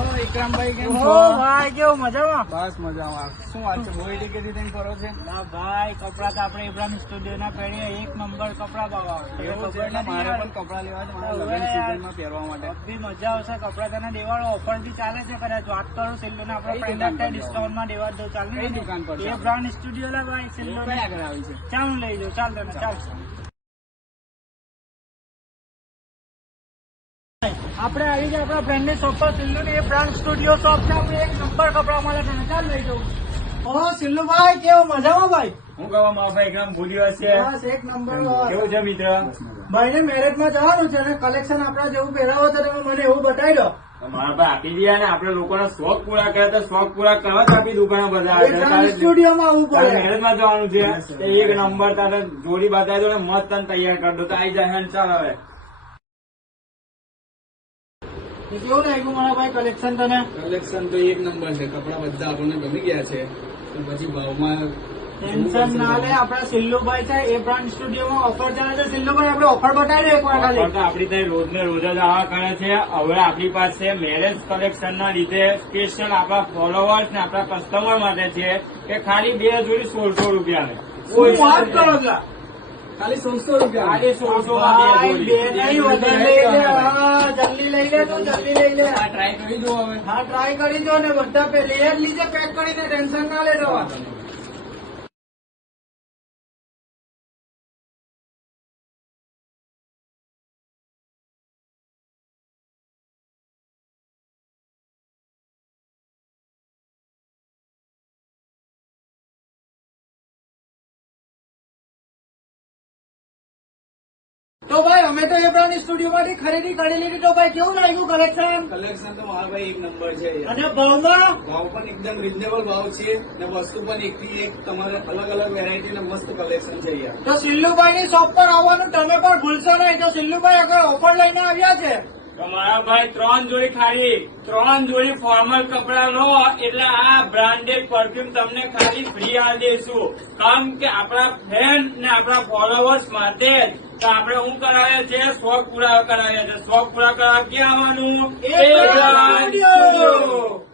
વિક્રમભાઈ કેમ છો? ભાઈ કેવું મજામાં? બસ મજામાં. શું વાત છે? મોડી ટિકિટ થઈને ફરો છે? ના ભાઈ, કપડા તો આપણે ઇબ્રાહિમ સ્ટુડિયો ના પહેરીએ, એક નંબર કપડા બાવા. એવું છે ને, મારે પણ કપડા લેવા છે મારા લગ્ન સિઝનમાં પહેરવા માટે. બી મજા આવશે. કપડા તને દેવાનો ઓફર બી ચાલે છે. કદાચ વાત કરું સિલ્લો ને આપણે ડિસ્કાઉન્ટ માં દેવા દો ચાલે. કઈ દુકાન પર છે? ઇબ્રાહિમ સ્ટુડિયો ના ભાઈ સિલ્લો કઈ આગળ આવી છે? ચાલ હું લઈ જાઉં. ચાલ તને ચાલ. આપણે આવી ગયા આપણા ફ્રેન્ડ ની શોપ પર. સિલ્લુ ની એ બ્રાન્ડ સ્ટુડિયો શોપ છે. આપણે એક નંબર કપડા મળે છે. ચાલ લઈ જાઉં. ઓ સિલ્લુભાઈ કેવું મજામાં ભાઈ? હું કહું માફા એકદમ ભૂલી હશે. બસ એક નંબર. કેવું છે મિત્ર? ભાઈ ને મેરેજ માં જવાનું છે અને કલેક્શન આપડા જેવું પહેરાવો તો તમે મને એવું બતાવી દો. મારા ભાઈ આપી દઈએ ને આપણે લોકોના શોખ પૂરા કરે તો શોખ પૂરા કરવા જ આપી દુકાનો બધા સ્ટુડિયો માં આવવું પડે. મેરેજ માં જવાનું છે. એક નંબર તારે જોડી બતાવી દો ને મસ્ત તને તૈયાર કરી દો તો આવી જાય. ચાલ હવે કેવું લાગ્યું મારા ભાઈ કલેક્શન તને? કલેક્શન તો એક નંબર છે. કપડા બધા આપણને ગમી ગયા છે. પછી ભાવમાં ટેન્શન ના લે. આપડા સિલ્લુભાઈ છે એ બ્રાન્ડ સ્ટુડિયો માં ઓફર ચાલે છે. સિલ્લુભાઈ આપણે ઓફર બતાવી દો એક વાર ખાલી. આપડી ત્યાં રોજ ને રોજ જ આવા કરે છે. હવે આપણી પાસે મેરેજ કલેક્શન ના લીધે સ્પેશિયલ આપણા ફોલોવર્સ ને આપણા કસ્ટમર માટે છે કે ખાલી 2 જોડી 1600 રૂપિયા. શું વાત કરો છો? ખાલી 1600 રૂપિયા. ખાલી 1600 માં 2 જોડી. જલ્દી લઈ લે તો જલ્દી લઈ લે. ટ્રાય કરી દો હવે. હા ટ્રાય કરી દો ને બધા લેયર લીધે પેક કરીને ટેન્શન ના લેતો. તો ભાઈ અમે તો એ બ્રાન્ડ સ્ટુડિયો માંથી ખરીદી કરી લીધી. તો ભાઈ કેવું લાગ્યું કલેક્શન? કલેક્શન તો મારા ભાઈ એક નંબર છે. અને ભાવમાં ભાવ પણ એકદમ રિઝનેબલ ભાવ છે ને વસ્તુ પણ એકથી એક તમારે અલગ અલગ વેરાયટી ને મસ્ત કલેક્શન છે યાર. તો સિલ્લુભાઈ ની શોપ પર આવવાનું તમે પણ ભૂલશો નહીં. તો સિલ્લુભાઈ આગળ ઓફર લઈને આવ્યા છે. તો મારા ભાઈ 3 જોડી ખાલી 3 જોડી ફોર્મલ કપડા લો એટલે આ બ્રાન્ડેડ પરફ્યુમ તમને ખાલી ફ્રી આ દેશું. કારણ કે આપણા ફ્રેન્ડ ને આપણા ફોલોવર્સ માટે તો આપણે શું કરાવ્યા છે? શોખ પૂરા કરાવ્યા છે. શોખ પૂરા કરવા ક્યાં આવવાનું? એ બ્રાન્ડ સ્ટુડિયો.